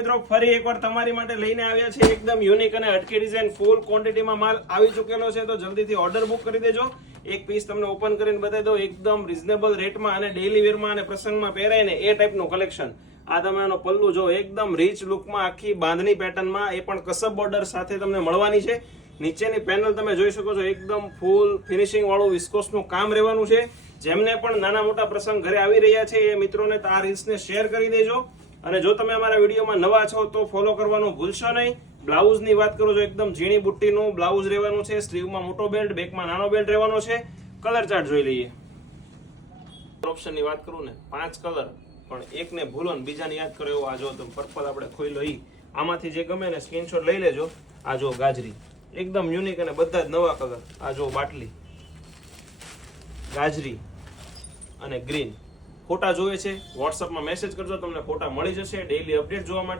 મિત્રો ફરી એકવાર તમારી માટે લઈને આવ્યા છે એકદમ યુનિક અને હટકી ડિઝાઇન ફૂલ ક્વોન્ટિટીમાં માલ આવી ચૂકેલો છે, તો જલ્દીથી ઓર્ડર બુક કરી દેજો। એક પીસ તમને ઓપન કરીને બતાવી દઉં, એકદમ રીઝનેબલ રેટમાં અને ડેઈલી વેરમાં અને પ્રસંગમાં પહેરાય ને એ ટાઈપનું કલેક્શન। આ તમે આનો પલ્લુ જો, એકદમ રીચ લુકમાં આખી બાંધણી પેટર્નમાં, એ પણ કસબ બોર્ડર સાથે તમને મળવાની છે। નીચેની પેનલ તમે જોઈ શકો છો, એકદમ ફૂલ ફિનિશિંગ વાળું વિસ્કોસનું કામ રહેવાનું છે। જેમને પણ નાના મોટા પ્રસંગ ઘરે આવી રહ્યા છે એ મિત્રોને આ રીલ્સને શેર કરી દેજો। અને જો તમે અમારા વિડીયોમાં નવા છો તો ફોલો કરવાનું ભૂલશો નહીં। બ્લાઉઝની વાત કરું તો એકદમ ઝીણી બુટ્ટીનું બ્લાઉઝ રહેવાનું છે, સ્લીવમાં મોટો બેલ્ટ, બેકમાં નાનો બેલ્ટ રહેવાનો છે। કલર ચાર્ટ જોઈ લઈએ। ઓપ્શનની વાત કરું ને 5 કલર, પણ એકને ભૂલો ને બીજાને યાદ કરો એવો આ જો તમે પર્પલ આપણે ખોઈલો ઈ, આમાંથી જે ગમે ને સ્ક્રીનશોટ લઈ લેજો। આ જો ગાજરી, એકદમ યુનિક અને બધા જ નવા કલર। આ જો બાટલી, ગાજરી અને ગ્રીન। ફોટા જોઈએ છે વોટ્સઅપમાં મેસેજ કરજો, તમને ફોટા મળી જશે ડેઈલી અપડેટ જોવા માટે।